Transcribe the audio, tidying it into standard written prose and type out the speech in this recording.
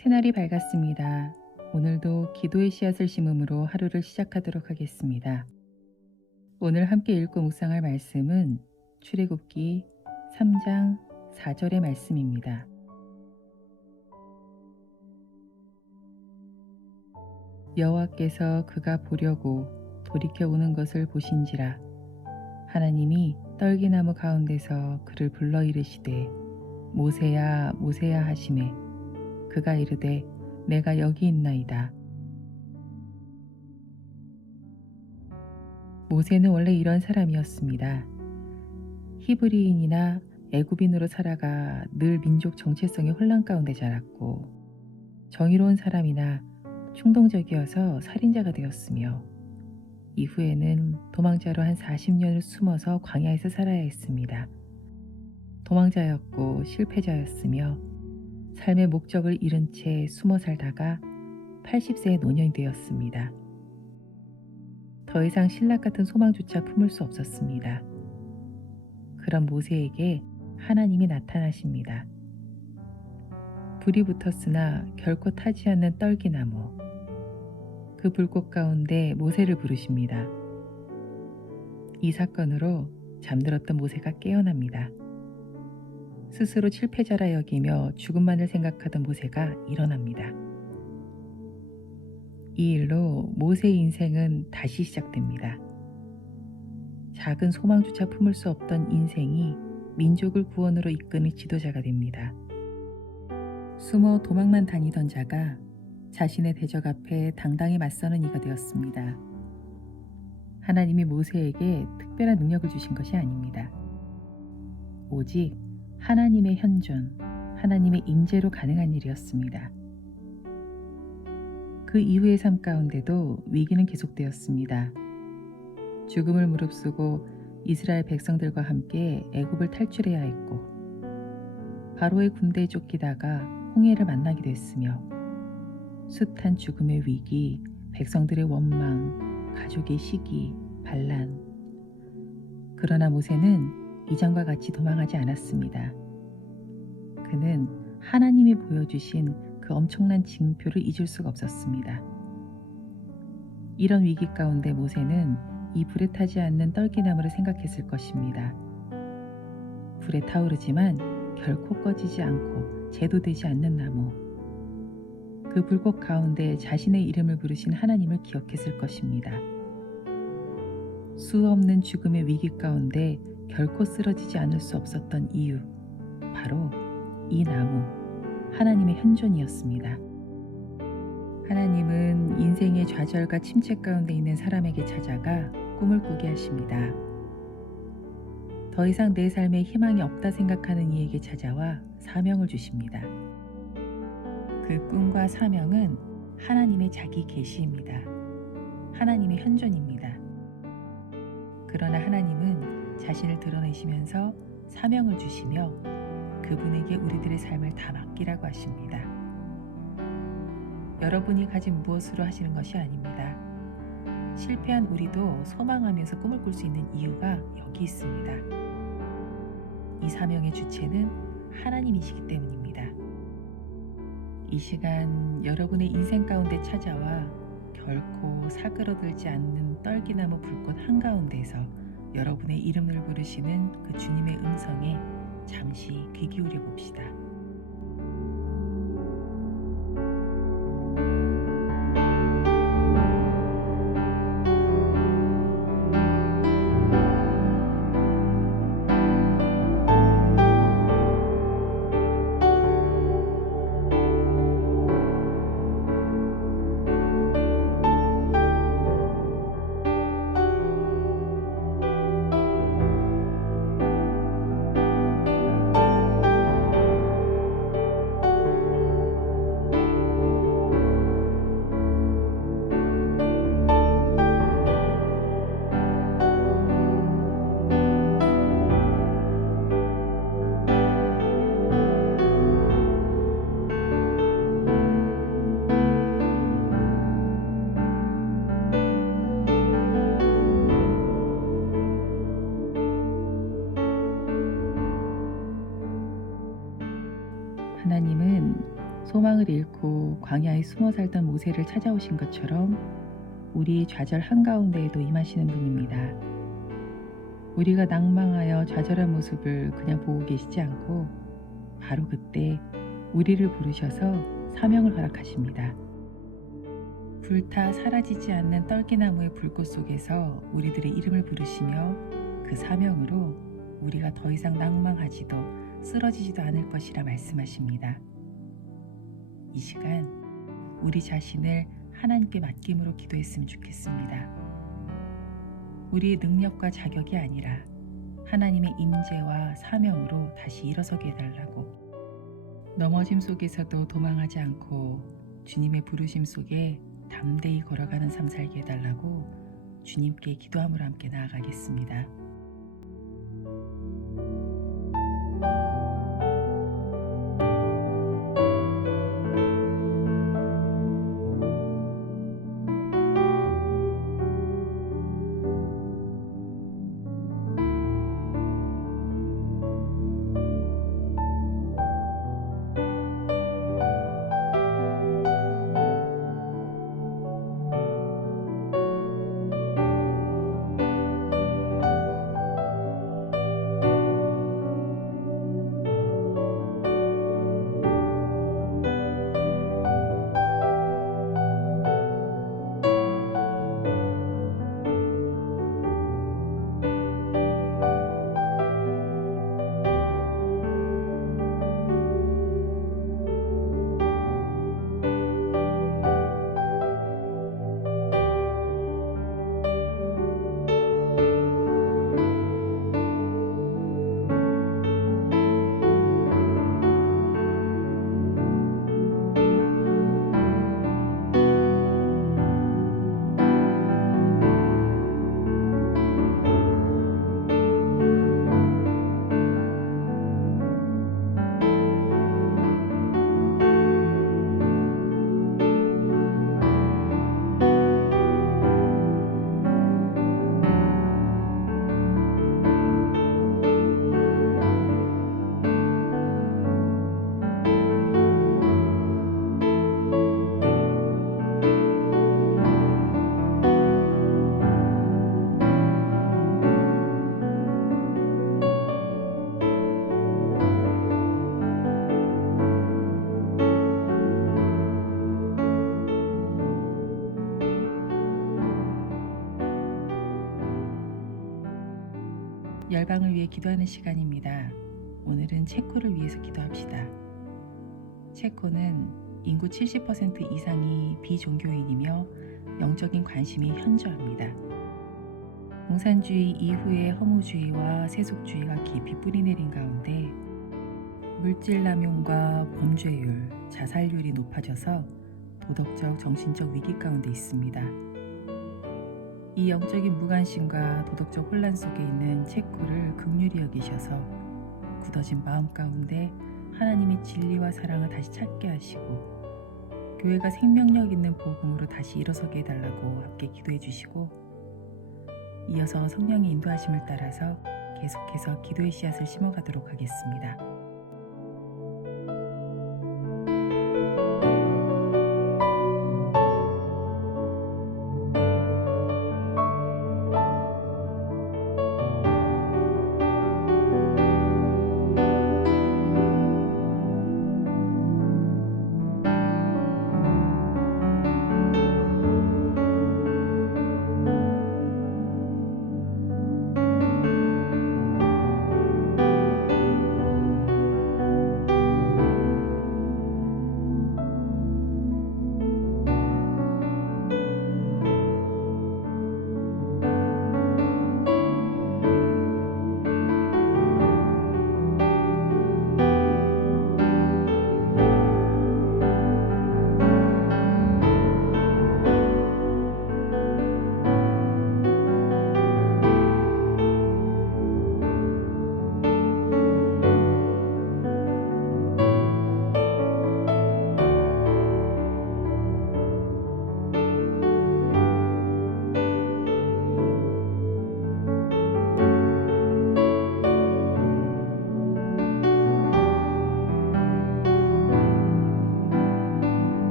새날이 밝았습니다. 오늘도 기도의 씨앗을 심음으로 하루를 시작하도록 하겠습니다. 오늘 함께 읽고 묵상할 말씀은 출애굽기 3장 4절의 말씀입니다. 여호와께서 그가 보려고 돌이켜 오는 것을 보신지라. 하나님이 떨기나무 가운데서 그를 불러 이르시되 모세야 모세야 하시매 그가 이르되 내가 여기 있나이다. 모세는 원래 이런 사람이었습니다. 히브리인이나 애굽인으로 살아가 늘 민족 정체성의 혼란 가운데 자랐고, 정의로운 사람이나 충동적이어서 살인자가 되었으며, 이후에는 도망자로 한 40년을 숨어서 광야에서 살아야 했습니다. 도망자였고 실패자였으며 삶의 목적을 잃은 채 숨어 살다가 80세의 노년이 되었습니다. 더 이상 신락 같은 소망조차 품을 수 없었습니다. 그런 모세에게 하나님이 나타나십니다. 불이 붙었으나 결코 타지 않는 떨기나무. 그 불꽃 가운데 모세를 부르십니다. 이 사건으로 잠들었던 모세가 깨어납니다. 스스로 실패자라 여기며 죽음만을 생각하던 모세가 일어납니다. 이 일로 모세의 인생은 다시 시작됩니다. 작은 소망조차 품을 수 없던 인생이 민족을 구원으로 이끄는 지도자가 됩니다. 숨어 도망만 다니던 자가 자신의 대적 앞에 당당히 맞서는 이가 되었습니다. 하나님이 모세에게 특별한 능력을 주신 것이 아닙니다. 오직 하나님의 현존, 하나님의 임재로 가능한 일이었습니다. 그 이후의 삶 가운데도 위기는 계속되었습니다. 죽음을 무릅쓰고 이스라엘 백성들과 함께 애굽을 탈출해야 했고, 바로의 군대에 쫓기다가 홍해를 만나기도 했으며, 숱한 죽음의 위기, 백성들의 원망, 가족의 시기, 반란. 그러나 모세는 이전과 같이 도망하지 않았습니다. 그는 하나님이 보여주신 그 엄청난 징표를 잊을 수가 없었습니다. 이런 위기 가운데 모세는 이 불에 타지 않는 떨기나무를 생각했을 것입니다. 불에 타오르지만 결코 꺼지지 않고 제도되지 않는 나무. 그 불꽃 가운데 자신의 이름을 부르신 하나님을 기억했을 것입니다. 수없는 죽음의 위기 가운데 결코 쓰러지지 않을 수 없었던 이유, 바로 이 나무, 하나님의 현존이었습니다. 하나님은 인생의 좌절과 침체 가운데 있는 사람에게 찾아가 꿈을 꾸게 하십니다. 더 이상 내 삶에 희망이 없다 생각하는 이에게 찾아와 사명을 주십니다. 그 꿈과 사명은 하나님의 자기 계시입니다. 하나님의 현존입니다. 그러나 하나님은 자신을 드러내시면서 사명을 주시며 그분에게 우리들의 삶을 다 맡기라고 하십니다. 여러분이 가진 무엇으로 하시는 것이 아닙니다. 실패한 우리도 소망하면서 꿈을 꿀 수 있는 이유가 여기 있습니다. 이 사명의 주체는 하나님이시기 때문입니다. 이 시간 여러분의 인생 가운데 찾아와 결코 사그러들지 않는 떨기나무 불꽃 한가운데서 여러분의 이름을 부르시는 그 주님의 음성에 잠시 귀 기울여 봅시다. 하나님은 소망을 잃고 광야에 숨어 살던 모세를 찾아오신 것처럼 우리 좌절 한가운데에도 임하시는 분입니다. 우리가 낭망하여 좌절한 모습을 그냥 보고 계시지 않고 바로 그때 우리를 부르셔서 사명을 허락하십니다. 불타 사라지지 않는 떨기나무의 불꽃 속에서 우리들의 이름을 부르시며 그 사명으로 우리가 더 이상 낭망하지도 쓰러지지도 않을 것이라 말씀하십니다. 이 시간 우리 자신을 하나님께 맡김으로 기도했으면 좋겠습니다. 우리의 능력과 자격이 아니라 하나님의 임재와 사명으로 다시 일어서게 해달라고, 넘어짐 속에서도 도망하지 않고 주님의 부르심 속에 담대히 걸어가는 삶 살게 해달라고 주님께 기도함으로 함께 나아가겠습니다. 열방을 위해 기도하는 시간입니다. 오늘은 체코를 위해서 기도합시다. 체코는 인구 70% 이상이 비종교인이며 영적인 관심이 현저합니다. 공산주의 이후의 허무주의와 세속주의가 깊이 뿌리내린 가운데 물질 남용과 범죄율, 자살률이 높아져서 도덕적, 정신적 위기 가운데 있습니다. 이 영적인 무관심과 도덕적 혼란 속에 있는 체코를 긍휼히 여기셔서 굳어진 마음 가운데 하나님의 진리와 사랑을 다시 찾게 하시고 교회가 생명력 있는 복음으로 다시 일어서게 해달라고 함께 기도해 주시고, 이어서 성령의 인도하심을 따라서 계속해서 기도의 씨앗을 심어가도록 하겠습니다.